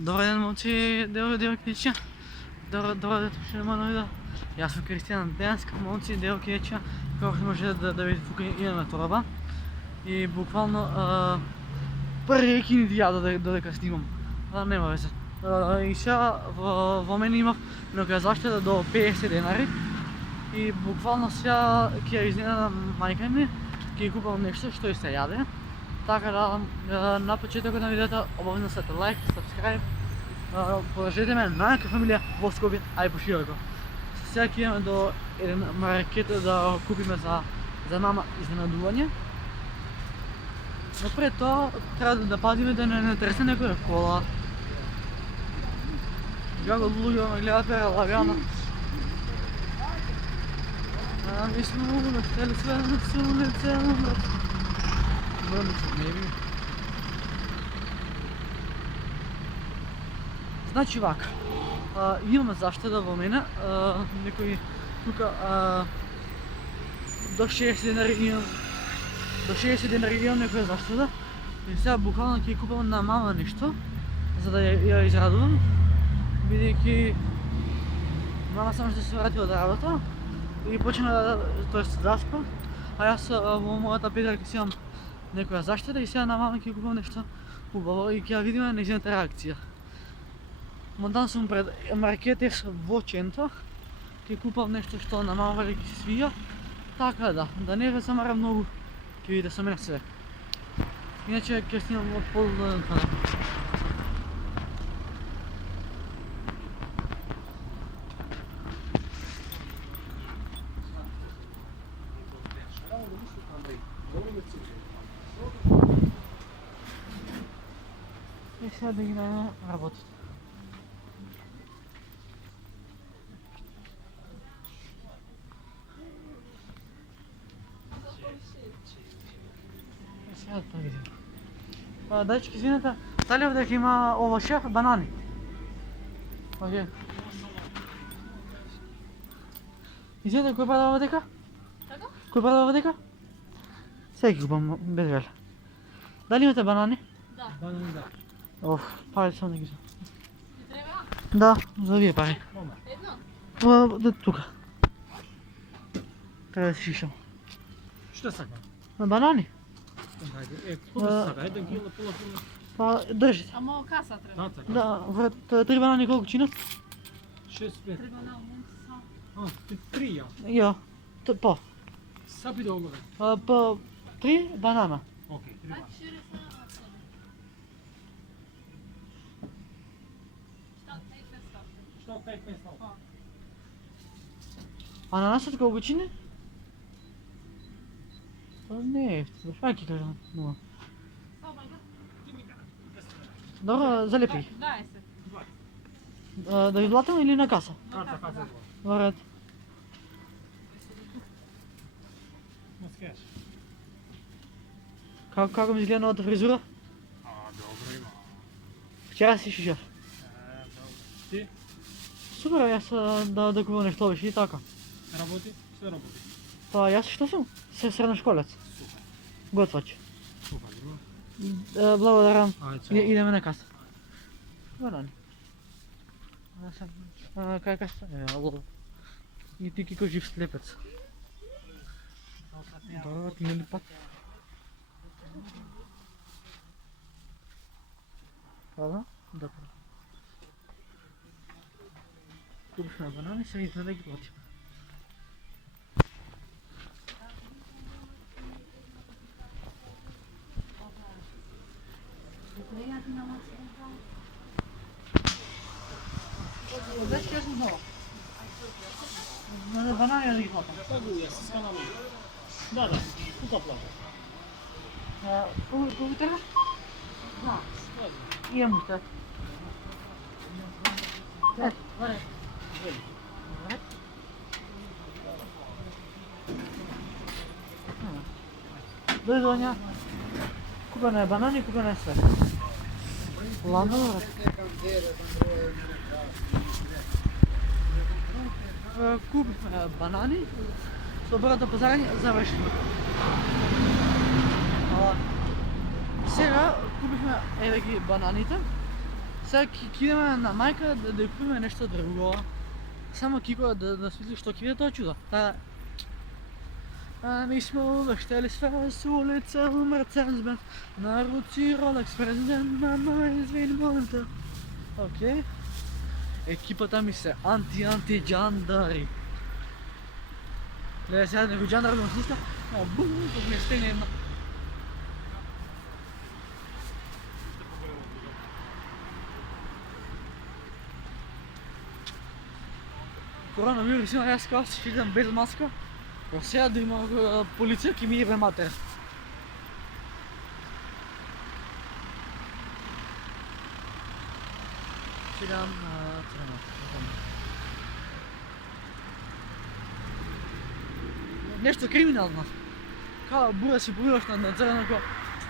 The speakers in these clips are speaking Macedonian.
Добър ден, момци, девойки. Добър ден, ще има нови да. Аз съм Кристиян Денск, момци, девойки. Как може да видите, тук имаме тораба. И буквално първи кини да снимам. Нема везе. И сега во мене имав наказаща до 50 денари. И буквално сега ќе изненадам мајка ми, ќе купам нешто што и се јаде. Така да на почетокот на видеото обавно сте лайк, subscribe. Поддржете ме на најака фамилија во Скопје, а и пошироко. Сега ќе идеме до еден маркет да купиме за мама изненадување. Но пред тоа треба да пазиме да не тресе некоја кола. Како луѓе ме гледате лагано. Mi smo uleteli sve na sunce, Значи вака, имаме заштеда во мене, некои тука до 60 денари имам, некоја заштеда. И сега буквално ќе купам на мама нешто, за да ја израдувам, бидејќи мама само што се врати од работа и почна да заспа, а јас во мојата петарка си имам некоја заштеда и сега на мама ќе купам нешто убаво и ќе ја видиме нејзината реакција. Монтан сум пред маркетес во Ченто, ќе купам нешто што на мама ќе се свија, така да не ве замара многу, ќе видите со мене све. Иначе ќе снимам од полуден канал. И сега да ги најдем работите. Сега да видим. Дечки, извинете, дали овде има овоше, банани? Окей. Извинете, кој продава дека? Како? Кој продава дека? Сега ги купам без веле. Дали имате банани? Да. Банани да. Оф, пари само да ги Ти треба? Да, за вие пари. Едно? Тука. Треба да си шишам. Што сака? Банани? Ајде, колку сака? 1 кило, пола кило? Па, држите. Ама каса треба. Да, така. Да, врат, 3 банани колку чинат? 6, 5. Треба на момца. Ти 3 ја. Ја, по. Сапи да олове. По 3 банана. Окей, 3 банани. Шире се на цена. Што 5 Што 5 Ананасот колку чини? Па не е ефтино, шај ќе кажам, нума. Добро, залепи. 20. Да ви платам или на каса? Карта, карта. Во ред. Маскеш. Како ми изгледа новата фризура? Добро има. Вчера си шишав. Добро. Ти? Супер, јас да купам нешто беше и така. Работи? Што работи? Па јас што сум? Средношколец. Супер. Готвач. Супер, друго. Благодарам. Ајде, чао. Идеме на каса. Банани. Кај каса? Алло. И ти како жив слепец. Да, ти нели пат? Да? Добро. Купихме банани, сега идеме да ги платим. Дачи кажам много. На банани да ги платам. Тагу, јас се сканам. Да, тука плата. Колку треба? Да. Имам уште. Варе. Дојдоња. Купено е банани, купено е све. Ладно, брат. Купихме банани, со брата пазарање завршено. Сега купихме еве ги бананите. Сега кидаме на майка да купиме нещо друго. Само Кико да смисли, що ки види това чудо. Ами сме увещали сфера с улица, Мерцедес-Бенц, на руци Ролекс президент, мама извини молите. Окей. Екипата ми се анти-джандари. Гледай сега него джандар да му слиста, бум, тук ми е стегне една. Коронавирус има, аз казвам, ще идам без маска. Сега да има полиция, ки ми ебе матер. Ще дам трена. Нещо криминално. Кала бура си поиваш на църна, ко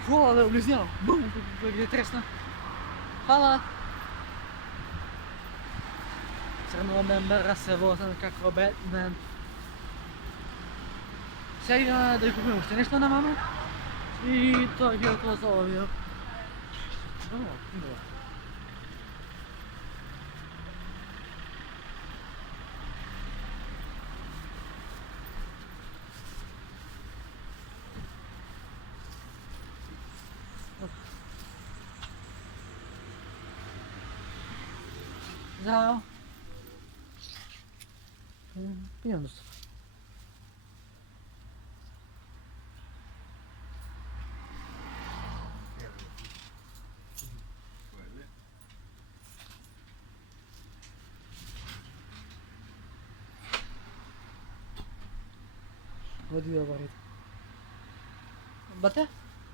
хола да облизнява. Бум, как е тресна. Хала! Църно мембера се возам како Бетмен. Сега идем да купим още нещо на мама. И той ги отказал. Zao. Pieniądz. Води да варят. Бате,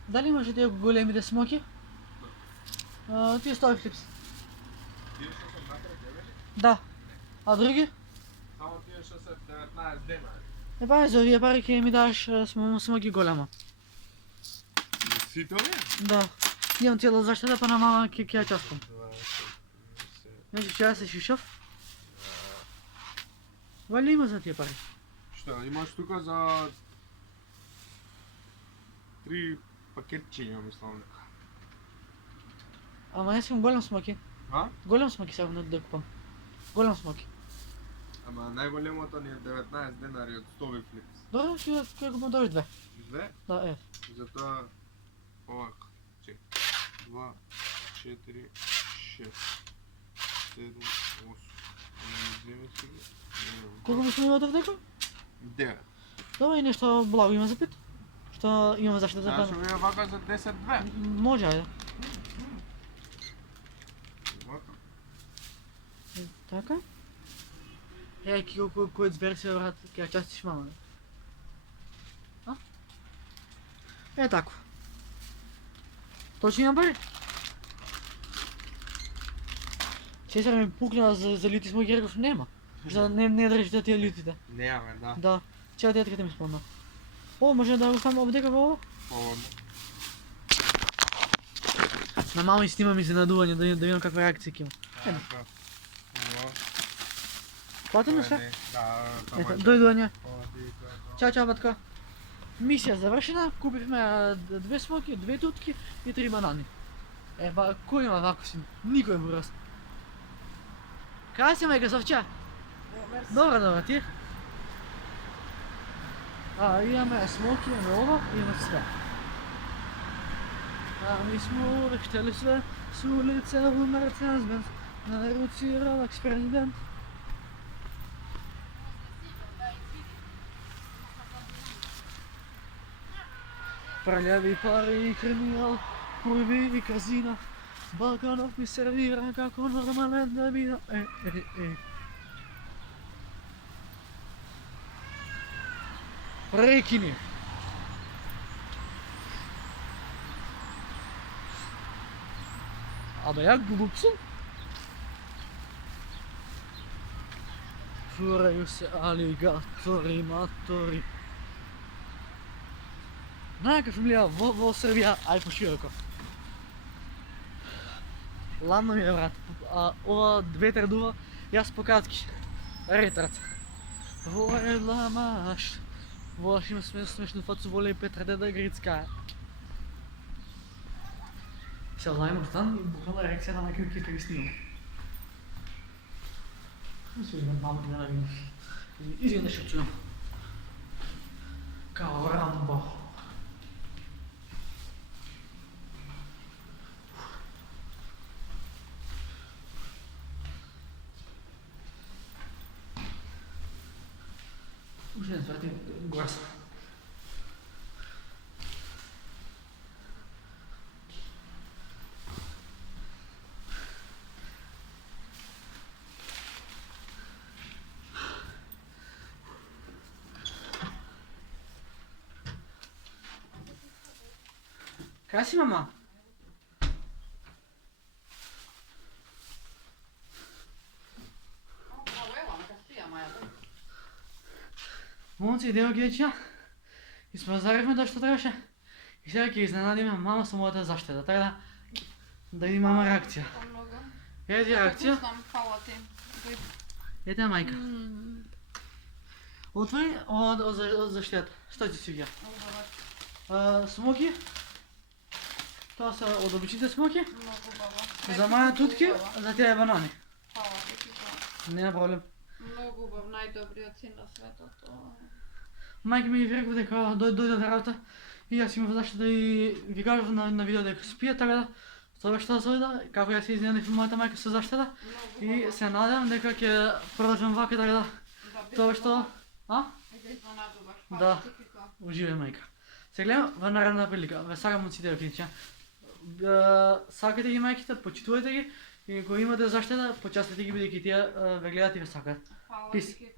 дали имаш тези големите смоки? Ти остави хлипс. Да. А други? Само тия ще са 19 дена. Бай, за вие пари ке ми даш смоки голяма. Сито ли? Да. Имам цяла защита, па на мама ке я частам. Значи че аз се шишав? Вали има за тия пари? Що, имаш тука за 3 пакетчиња, мислам. Ама аз имам голям смоки. А? Голям смоки сега да купам. Голям смоки. Ама најголемото ни е 19 денари од 100 флипс. Добре, ще купам добре две. Две? Да, е. Затоа овако. Чек. 2, 4, 6, 7, 8, 9 хиляди. Колко ми сме в дека? 9. Добре, и нещо благо има за пит. Що имам защита за Знаеш пана. овие вака за 10-2. Може, айде. Вака. Така? Е, кој збер се брат, ќе ја частиш мама. А? Е, тако. Точно имам пари? Сестра ми пукна за лити смоки, реков нема. За не држите тия литите. Немаме, да. Да. Чега тетката ми спомна. О, може да го ставам овдека во ово? Поводно. На мама и снимам изненадување да видам каква реакција ќе има. Така. Ово. Платено Тоа се? не- Да, Ето, тоа е. дојдување. Оди, тоа. Чао, чао, батко. Мисија завршена, купивме 2 смоки, 2 тутки и 3 банани. Кој има вако син? Никој бурас. Кај си, мајка Совча? Добра, добра, ти? Имаме смоки, имаме ова, имаме све. Ми сме увещали све с улица Мерцедес-Бенц, на руци Ролекс президент. Прляви пари и криминал, курви и казина. Балканов ми сервира како нормален да бида. Прекини. Абе ја глуп сум. Фурају се алигатори, матори. Најакав млија во Србија, ај пошироко. Ладно ми е, брат. Ова ветер дува, јас по кратки. Ретрат. Во ламаш. Волаш има смешну фацу, воле и Петра Деда Грицка. се лајм остан и буквално реакција на майка ми ќе снимам. И се идем мамо ти да навидиш. Извини што чуjem. Као Рамбо. Уште не свати глас. Кај си, мама? Момци и девојчиња, испазарихме тоа што требаше и сега ќе изненадиме мама со мојата заштеда, така да имаме реакција. Много. Еди реакција, Пуснам, хвала ти. ете мајка. Отвори од заштедата, што ти свиѓа? Смоки, тоа се од обичните смоки, Много баба. за маја тутки, за тие банани. Хвала ти ти тоа. Нема проблем. Многу убав, најдобриот син на светот. Мајка ми ви реков дека дојде од работа и јас имав заштеда и ви кажав на видео дека спие, така да тоа што се ојда, како ја се изненадив мојата мајка со заштеда и се надевам дека ќе продолжам вака, така да тоа што... А? Да. Уживај мајка. Се гледам во наредна прилика, ве сакам од сите кличја. Сакате ги мајките, почитувајте ги и ако имате заштеда, почастете ги бидејќи тие ве гледат и ве сакаат. Хвала Пис. ти.